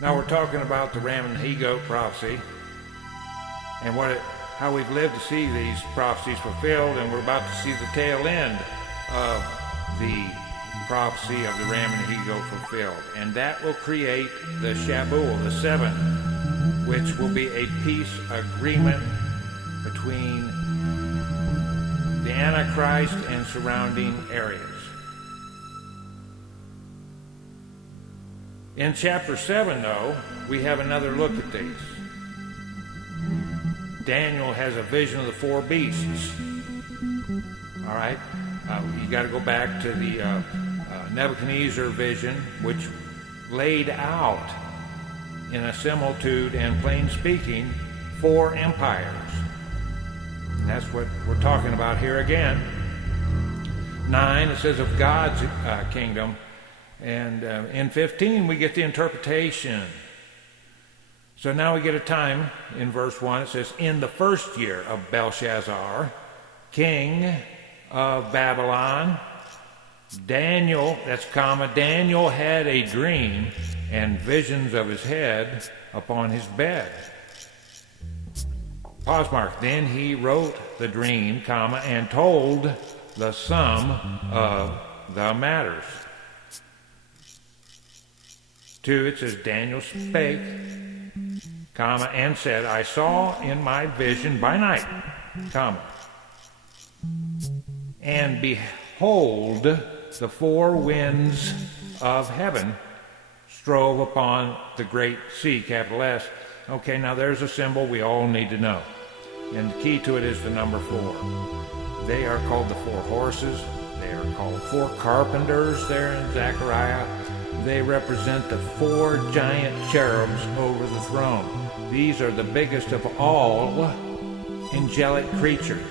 Now we're talking about the ram and the he-goat prophecy and how we've lived to see these prophecies fulfilled, and we're about to see the tail end of the prophecy of the ram and the he-goat fulfilled. And that will create the Shabuel, the seven, which will be a peace agreement between the Antichrist and surrounding areas. In chapter 7, though, we have another look at these. Daniel has a vision of the four beasts. All right? You got to go back to the Nebuchadnezzar vision, which laid out in a similitude and plain speaking 4 empires. And that's what we're talking about here again. 9, it says of God's kingdom. And in 15, we get the interpretation. So now we get a time in verse 1. It says, in the first year of Belshazzar, king of Babylon, Daniel, that's comma, Daniel had a dream and visions of his head upon his bed. Pause mark. Then he wrote the dream, comma, and told the sum of the matters. 2, it says, Daniel spake, comma, and said, I saw in my vision by night, comma, and behold, the 4 winds of heaven strove upon the great sea, capital S. Okay, now there's a symbol we all need to know. And the key to it is the number 4. They are called the 4 horses. They are called 4 carpenters there in Zechariah. They represent the 4 giant cherubs over the throne. These are the biggest of all angelic creatures.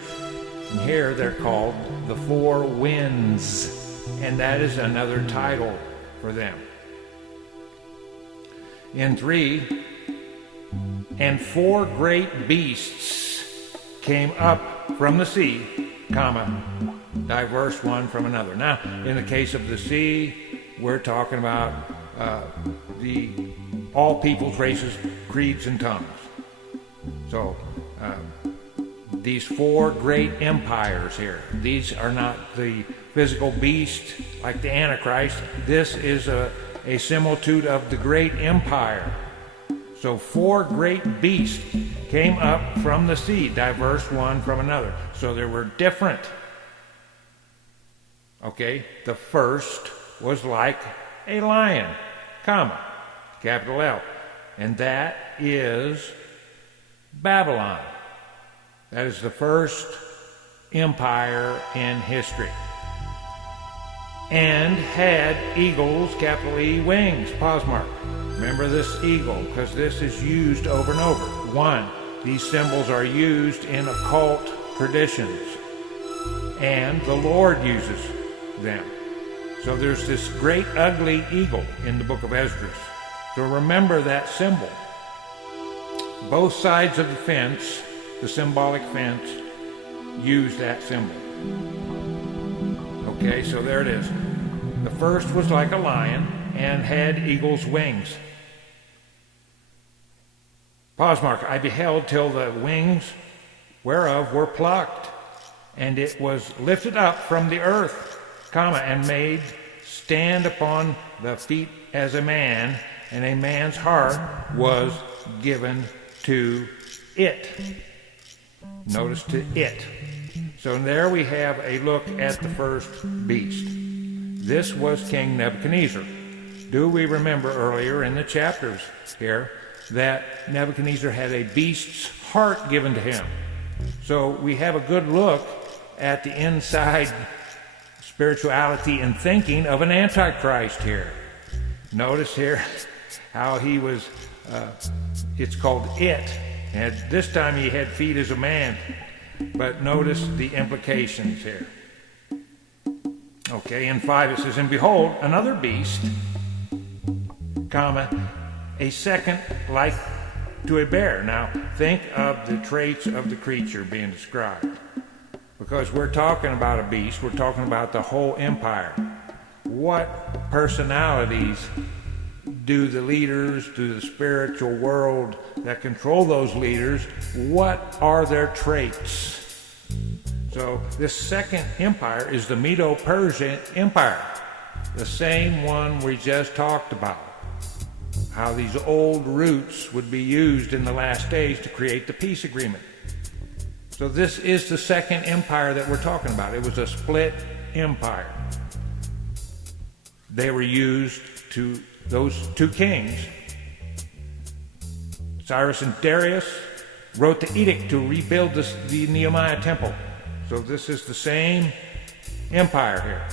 And here they're called the 4 winds. And that is another title for them. In 3, and 4 great beasts came up from the sea, comma, diverse one from another. Now, in the case of the sea, we're talking about all peoples, races, creeds, and tongues. So, these 4 great empires here, these are not the physical beast like the Antichrist. This is a similitude of the great empire. So 4 great beasts came up from the sea, diverse one from another. So they were different. Okay, the first was like a lion, comma, capital L. And that is Babylon. That is the first empire in history. And had eagles, capital E, wings, pause mark. Remember this eagle, because this is used over and over. 1, these symbols are used in occult traditions, and the Lord uses them. So there's this great ugly eagle in the book of Esdras. So remember that symbol. Both sides of the fence, the symbolic fence, use that symbol. Okay, so there it is. The first was like a lion and had eagle's wings. Pause mark. I beheld till the wings whereof were plucked, and it was lifted up from the earth, comma, and made stand upon the feet as a man, and a man's heart was given to it. Notice to it. So there we have a look at the first beast. This was King Nebuchadnezzar. Do we remember earlier in the chapters here that Nebuchadnezzar had a beast's heart given to him? So we have a good look at the inside spirituality and thinking of an antichrist here. Notice here how he was, it's called it. And this time he had feet as a man. But notice the implications here. Okay, in 5 it says, and behold, another beast, comma, a second like to a bear. Now, think of the traits of the creature being described. Because we're talking about a beast, we're talking about the whole empire. what personalities do the leaders, do the spiritual world that control those leaders, what are their traits? So this second empire is the Medo-Persian Empire, the same one we just talked about. How these old roots would be used in the last days to create the peace agreement. So this is the second empire that we're talking about. It was a split empire. They were used to those two kings. Cyrus and Darius wrote the edict to rebuild the Nehemiah temple. So this is the same empire here.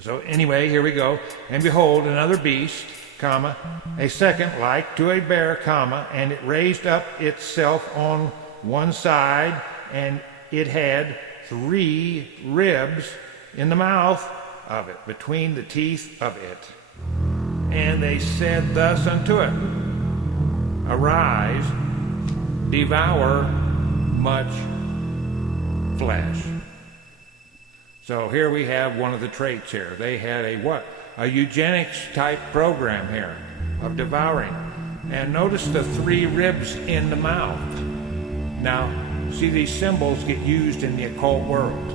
So anyway, here we go. And behold, another beast, comma, a second like to a bear, comma, and it raised up itself on one side, and it had 3 ribs in the mouth of it, between the teeth of it. And they said thus unto it, Arise, devour much flesh. So here we have one of the traits here. They had a eugenics type program here of devouring. And notice the 3 ribs in the mouth. Now, see, these symbols get used in the occult world.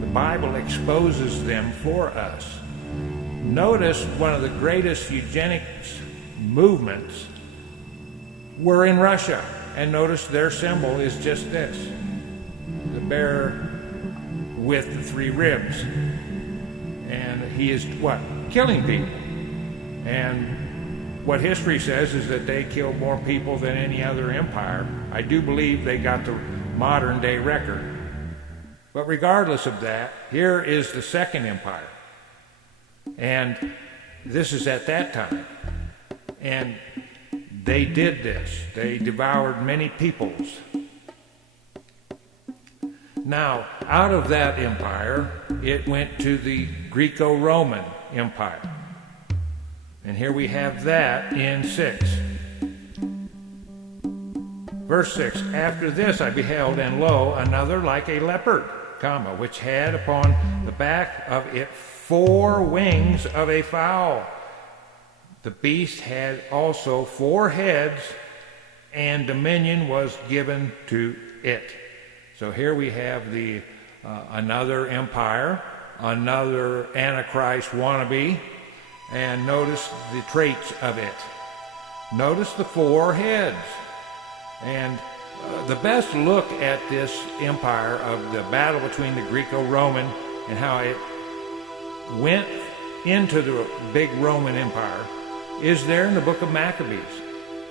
The Bible exposes them for us. Notice one of the greatest eugenics movements were in Russia. And notice their symbol is just this. The bear with the 3 ribs. And he is what? Killing people. And what history says is that they killed more people than any other empire. I do believe they got the modern day record. But regardless of that, here is the second empire. And this is at that time. And they did this. They devoured many peoples. Now, out of that empire, it went to the Greco-Roman Empire. And here we have that in 6. Verse 6, After this I beheld, and lo, another like a leopard, comma, which had upon the back of it 4 wings of a fowl. The beast had also 4 heads, and dominion was given to it. So here we have the another empire, another Antichrist wannabe, and notice the traits of it. Notice the 4 heads. And the best look at this empire of the battle between the Greco-Roman and how it went into the big Roman Empire is there in the book of Maccabees.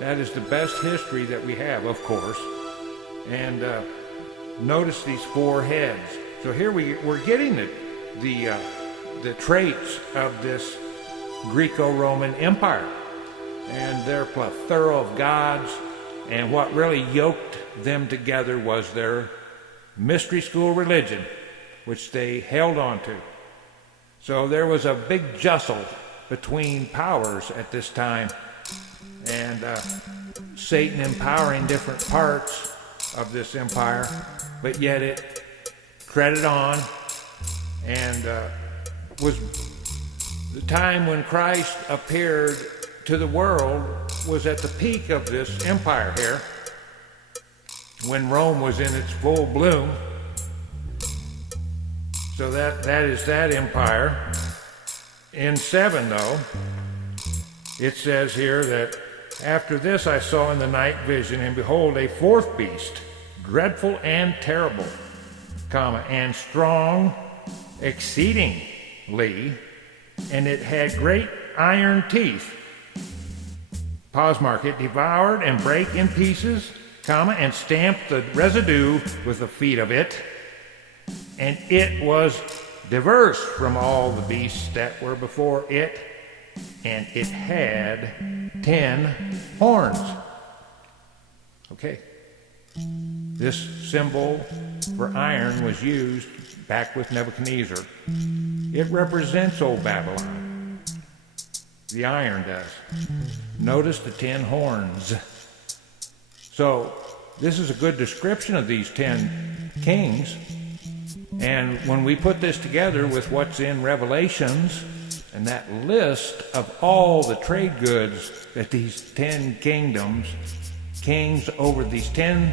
That is the best history that we have, of course. And notice these 4 heads. So here we're getting the traits of this Greco-Roman Empire and their plethora of gods. And what really yoked them together was their mystery school religion, which they held on to. So there was a big jostle between powers at this time, and Satan empowering different parts of this empire, but yet it treaded on, and was the time when Christ appeared to the world was at the peak of this empire here, when Rome was in its full bloom. So that is that empire. In 7, though, it says here that after this I saw in the night vision, and behold, a 4th beast, dreadful and terrible, comma, and strong exceedingly, and it had great iron teeth. Pause mark. It devoured and brake in pieces, comma, and stamped the residue with the feet of it, and it was diverse from all the beasts that were before it, and it had 10 horns. Okay. This symbol for iron was used back with Nebuchadnezzar. It represents old Babylon. The iron does. Notice the 10 horns. So this is a good description of these 10 kings. And when we put this together with what's in Revelations and that list of all the trade goods that these 10 kings over these 10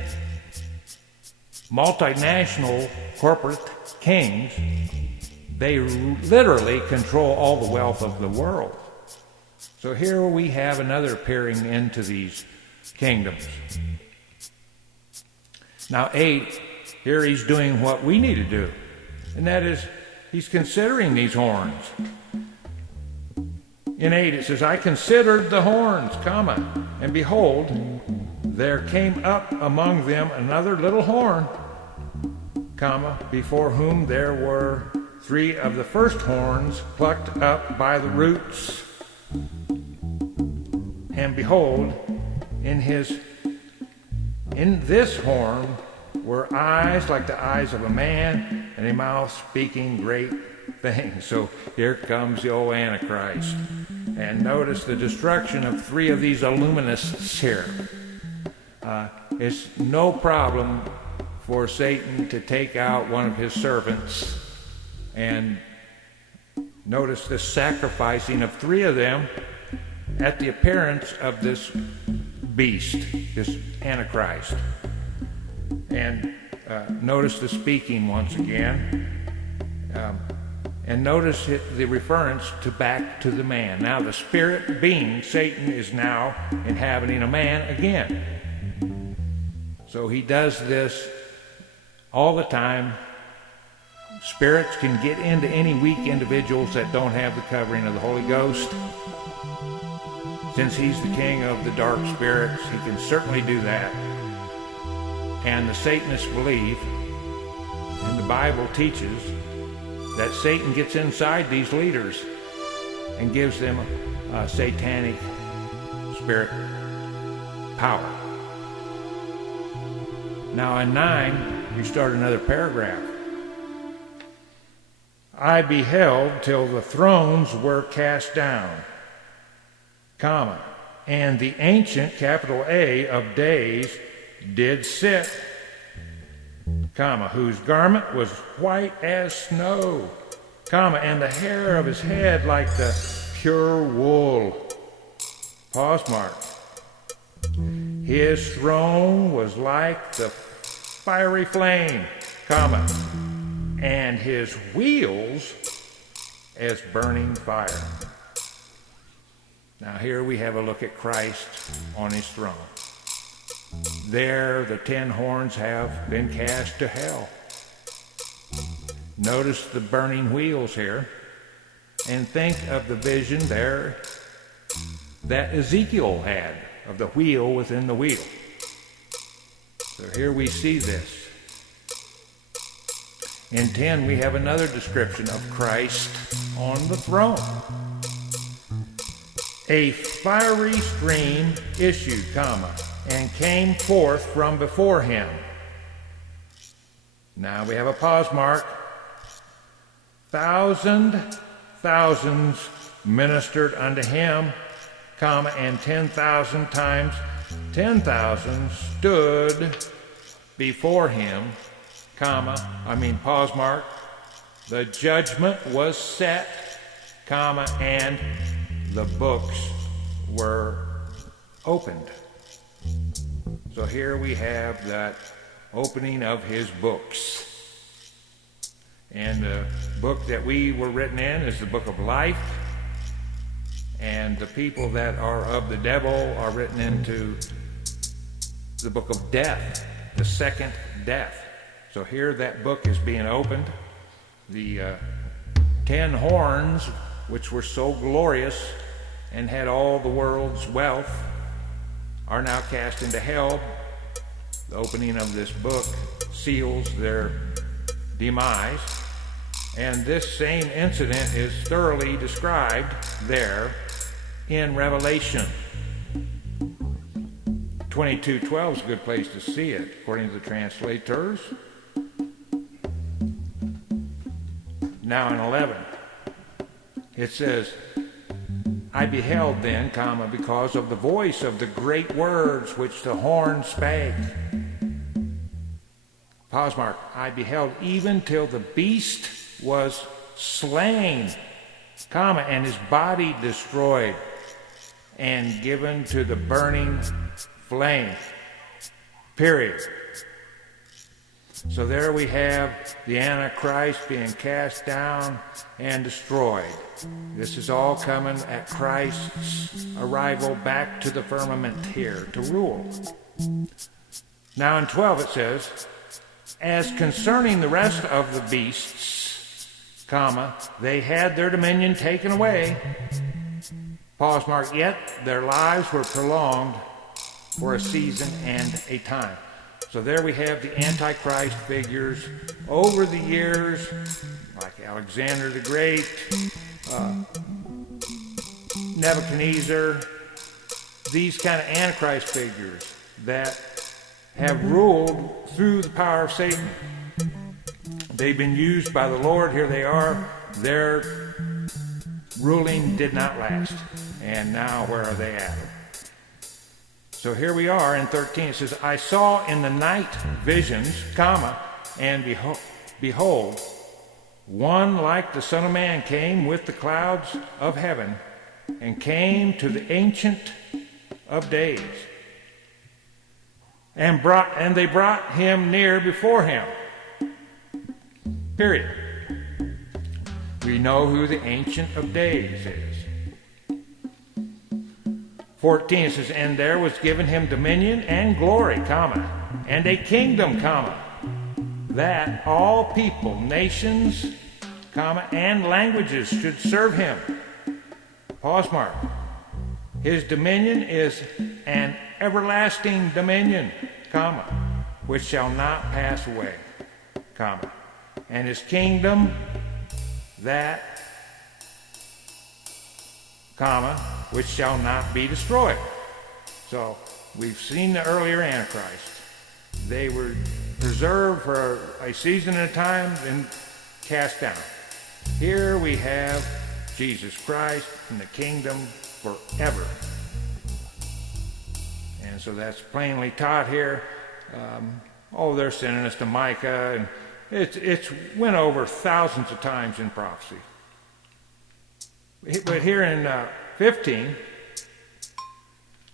multinational corporate kings, they literally control all the wealth of the world. So here we have another peering into these kingdoms. Now 8, here he's doing what we need to do, and that is he's considering these horns. In 8 it says, I considered the horns, comma, and behold, there came up among them another little horn, comma, before whom there were 3 of the first horns plucked up by the roots. And behold, in this horn were eyes like the eyes of a man, and a mouth speaking great things. So here comes the old Antichrist. And notice the destruction of 3 of these illuminists here. It's no problem for Satan to take out one of his servants. And notice the sacrificing of 3 of them at the appearance of this beast, this Antichrist. And notice the speaking once again. And notice the reference to back to the man. Now the spirit being, Satan, is now inhabiting a man again. So he does this all the time. Spirits can get into any weak individuals that don't have the covering of the Holy Ghost. Since he's the king of the dark spirits, he can certainly do that. And the Satanists believe, and the Bible teaches, that Satan gets inside these leaders and gives them a satanic spirit power. Now in 9, we start another paragraph. I beheld till the thrones were cast down, comma, and the ancient, capital A, of days did sit, comma, whose garment was white as snow, comma, and the hair of his head like the pure wool. Pause mark. His throne was like the fiery flame, comma, and his wheels as burning fire. Now here we have a look at Christ on his throne. There the 10 horns have been cast to hell. Notice the burning wheels here, and think of the vision there that Ezekiel had of the wheel within the wheel. So here we see this. In 10 we have another description of Christ on the throne. A fiery stream issued, comma, and came forth from before him. Now we have a pause mark. Thousands ministered unto him, comma, and 10,000 times 10,000 stood before him, comma, pause mark. The judgment was set, comma, and the books were opened. So here we have that opening of his books. And the book that we were written in is the book of life. And the people that are of the devil are written into the book of death, the second death. So here that book is being opened. The 10 horns, which were so glorious and had all the world's wealth, are now cast into hell. The opening of this book seals their demise. And this same incident is thoroughly described there in Revelation. 22:12 is a good place to see it, according to the translators. Now in 11, it says, I beheld then, comma, because of the voice of the great words which the horn spake. pause mark, I beheld even till the beast was slain, comma, and his body destroyed and given to the burning flame. Period. So there we have the Antichrist being cast down and destroyed. This is all coming at Christ's arrival back to the firmament here to rule. Now in 12 it says, as concerning the rest of the beasts, comma, they had their dominion taken away, pause mark, yet their lives were prolonged for a season and a time. So there we have the Antichrist figures over the years, like Alexander the Great, Nebuchadnezzar, these kind of Antichrist figures that have ruled through the power of Satan. They've been used by the Lord. Here they are. Their ruling did not last. And now where are they at? So here we are in 13. It says, I saw in the night visions, comma, and behold, one like the Son of Man came with the clouds of heaven and came to the Ancient of Days. And they brought him near before him. Period. We know who the Ancient of Days is. 14 says, and there was given him dominion and glory, comma, and a kingdom, comma, that all people, nations, comma, and languages should serve him. Pause mark. His dominion is an everlasting dominion, comma, which shall not pass away, comma, and his kingdom that, comma, which shall not be destroyed. So we've seen the earlier Antichrist. They were preserved for a season at a time and cast down. Here we have Jesus Christ and the kingdom forever. And so that's plainly taught here. They're sending us to Micah, and it's went over thousands of times in prophecy. But here in 15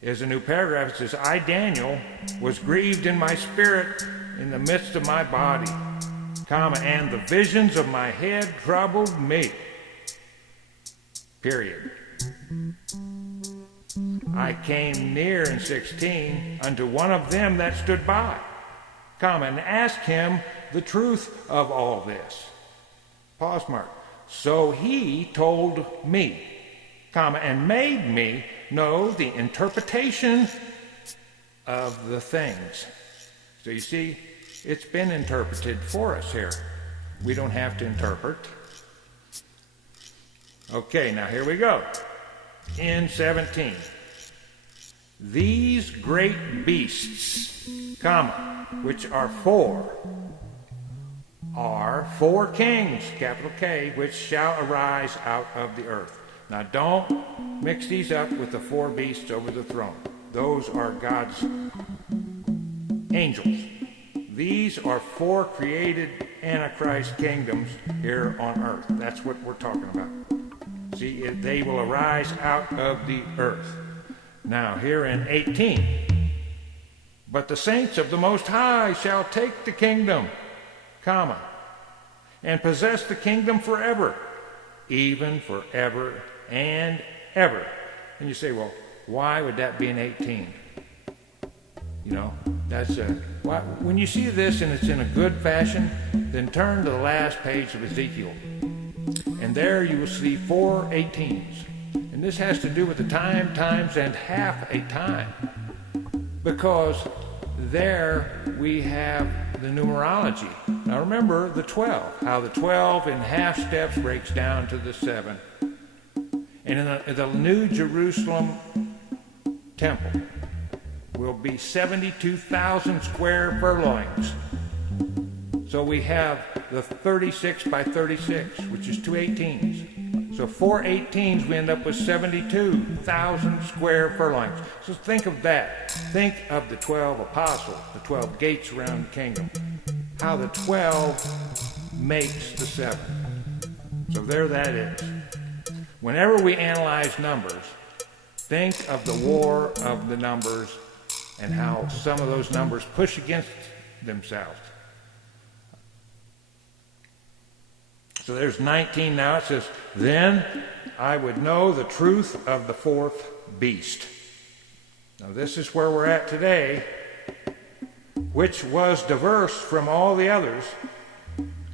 is a new paragraph. It says, I, Daniel, was grieved in my spirit in the midst of my body, comma, and the visions of my head troubled me. Period. I came near in 16 unto one of them that stood by, comma, and asked him the truth of all this. Pause mark. So he told me, comma, and made me know the interpretation of the things. So you see, it's been interpreted for us here. We don't have to interpret. Okay, now here we go. In 17. These great beasts, comma, which are four kings, capital K, which shall arise out of the earth. Now don't mix these up with the four beasts over the throne. Those are God's angels. These are four created Antichrist kingdoms here on earth. That's what we're talking about. See, they will arise out of the earth. Now here in 18, but the saints of the Most High shall take the kingdom, comma, and possess the kingdom forever, even forever and ever. And you say, well, why would that be in 18? You know, that's when you see this and it's in a good fashion, then turn to the last page of Ezekiel. And there you will see 4 18s. And this has to do with the time, times, and half a time. Because there we have the numerology. Now remember the 12, how the 12 in half steps breaks down to the 7. And in the New Jerusalem temple will be 72,000 square furlongs. So we have the 36 by 36, which is 2 18s. So 4 18s, we end up with 72,000 square furlongs. So think of that. Think of the 12 apostles, the 12 gates around the kingdom. how the 12 makes the 7. So there that is. Whenever we analyze numbers, think of the war of the numbers and how some of those numbers push against themselves. So there's 19 now. It says, then I would know the truth of the fourth beast. Now this is where we're at today, which was diverse from all the others,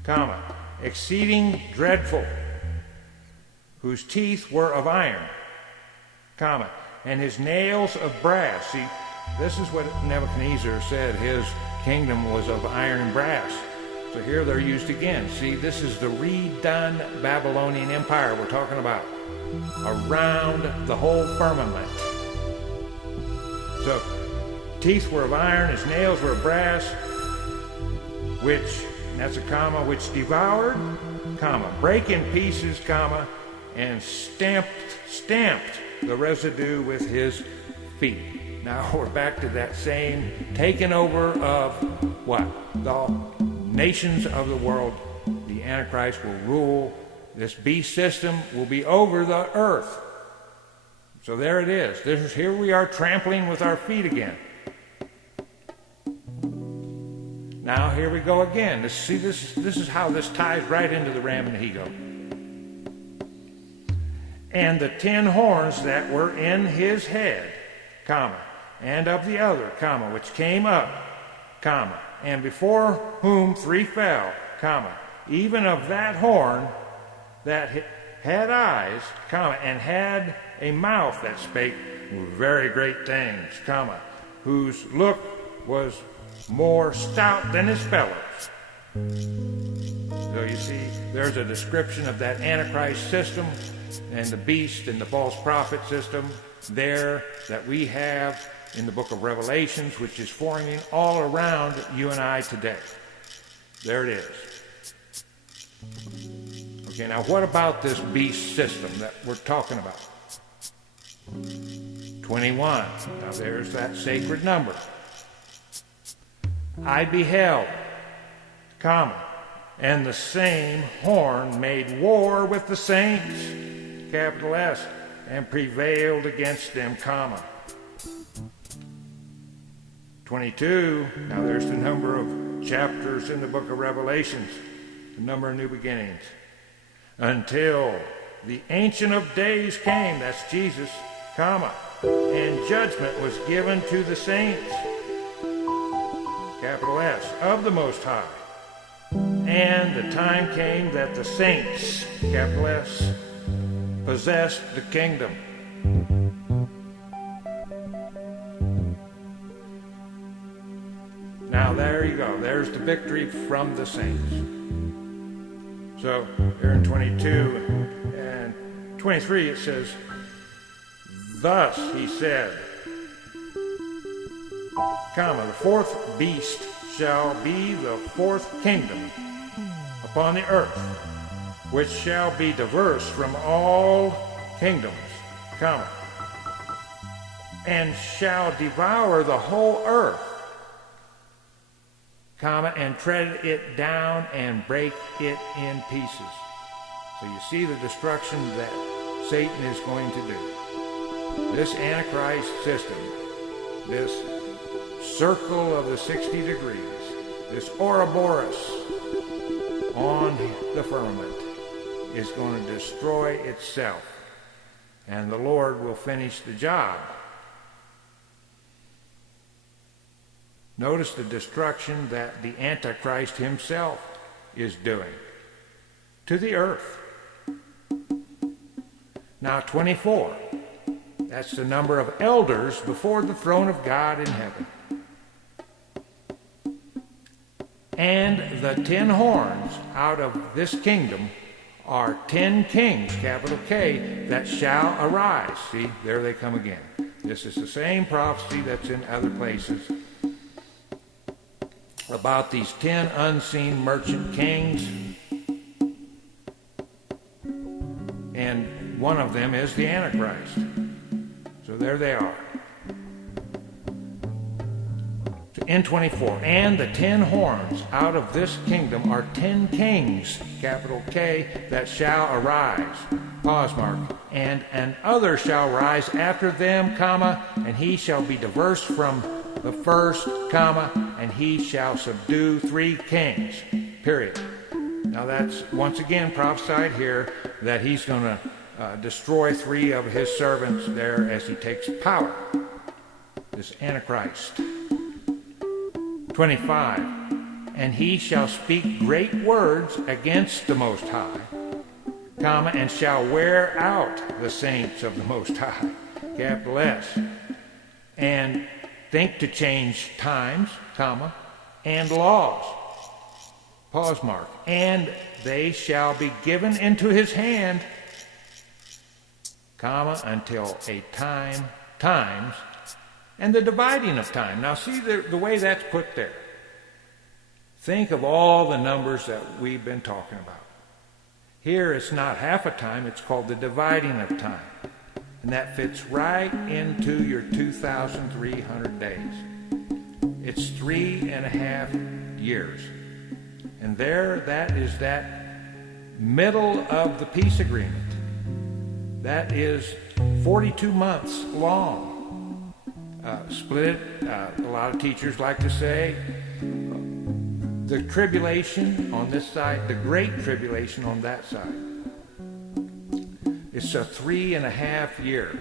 comma, exceeding dreadful, whose teeth were of iron, comma, and his nails of brass. See, this is what Nebuchadnezzar said his kingdom was of iron and brass. So here they're used again. See, this is the redone Babylonian Empire we're talking about, around the whole firmament. So, teeth were of iron, his nails were of brass, which, and that's a comma, which devoured, comma, break in pieces, comma, and stamped the residue with his feet. Now we're back to that same taking over of what? The nations of the world. The Antichrist will rule. This beast system will be over the earth. So there it is. Here we are trampling with our feet again. Now here we go again. This is how this ties right into the ram and the he-goat. And the 10 horns that were in his head, comma, and of the other, comma, which came up, comma, and before whom 3 fell, comma, even of that horn that had eyes, comma, and had a mouth that spake very great things, comma, whose look was more stout than his fellows. So you see, there's a description of that Antichrist system and the beast and the false prophet system there that we have in the book of Revelations, which is forming all around you and I today. There it is. Okay, now what about this beast system that we're talking about? 21. Now there's that sacred number. I beheld, comma, and the same horn made war with the saints, capital S, and prevailed against them, comma. 22, now there's the number of chapters in the book of Revelations, the number of new beginnings. Until the Ancient of Days came, that's Jesus, comma, and judgment was given to the saints, capital S, of the Most High. And the time came that the saints, capital S, possessed the kingdom. Now there you go. There's the victory from the saints. So here in 22 and 23 it says, thus he said, comma, the fourth beast shall be the fourth kingdom upon the earth, which shall be diverse from all kingdoms, comma, and shall devour the whole earth, comma, and tread it down and break it in pieces. So you see the destruction that Satan is going to do. This Antichrist system, this circle of the 60 degrees, this Ouroboros on the firmament, is going to destroy itself, and the Lord will finish the job. Notice the destruction that the Antichrist himself is doing to the earth. Now 24, that's the number of elders before the throne of God in heaven. And the 10 horns out of this kingdom are 10 kings, capital K, that shall arise. See, there they come again. This is the same prophecy that's in other places about these 10 unseen merchant kings. And one of them is the Antichrist. So there they are. In 24, and the 10 horns out of this kingdom are 10 kings, capital K, that shall arise, pause mark, and another shall rise after them, comma, and he shall be diverse from the first, comma, and he shall subdue 3 kings, period. Now that's once again prophesied here that he's going to destroy 3 of his servants there as he takes power, this Antichrist. 25, and he shall speak great words against the Most High, comma, and shall wear out the saints of the Most High, capital S, and think to change times, comma, and laws, pause mark, and they shall be given into his hand, comma, until a times, and the dividing of time. Now see the way that's put there. Think of all the numbers that we've been talking about. Here it's not half a time, it's called the dividing of time. And that fits right into your 2,300 days. It's 3.5 years. And there, that is that middle of the peace agreement. That is 42 months long. Split it, a lot of teachers like to say, the tribulation on this side, the great tribulation on that side. It's a 3.5 year.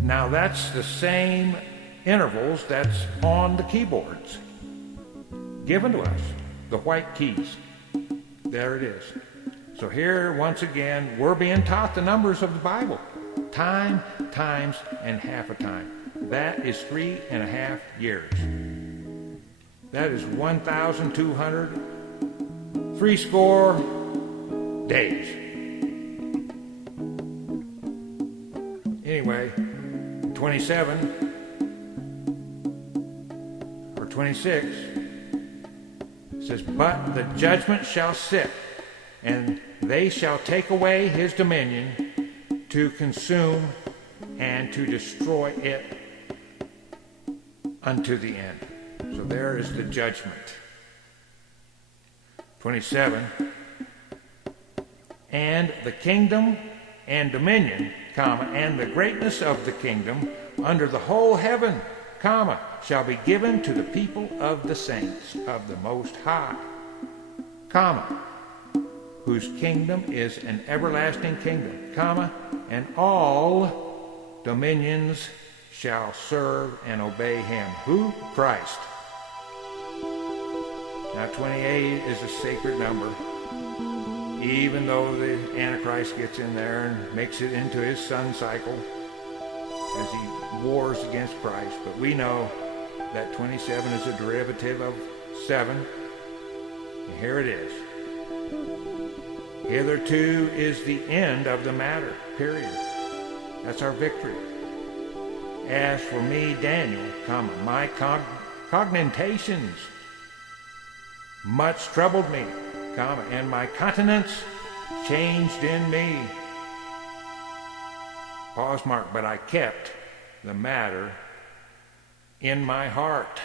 Now that's the same intervals that's on the keyboards given to us, the white keys. There it is. So here, once again, we're being taught the numbers of the Bible. Time, times, and half a time. That is 3.5 years. That is 1,200 score days. Anyway, 27 or 26 says, but the judgment shall sit, and they shall take away his dominion to consume and to destroy it unto the end. So there is the judgment. 27. And the kingdom and dominion, comma, and the greatness of the kingdom under the whole heaven, comma, shall be given to the people of the saints of the Most High, comma, whose kingdom is an everlasting kingdom, comma, and all dominions shall serve and obey him. Who? Christ. Now 28 is a sacred number. Even though the Antichrist gets in there and makes it into his sun cycle as he wars against Christ. But we know that 27 is a derivative of 7. And here it is. Hitherto is the end of the matter, period. That's our victory. As for me, Daniel, comma, my cogitations much troubled me, comma, and my countenance changed in me. Pause mark, but I kept the matter in my heart.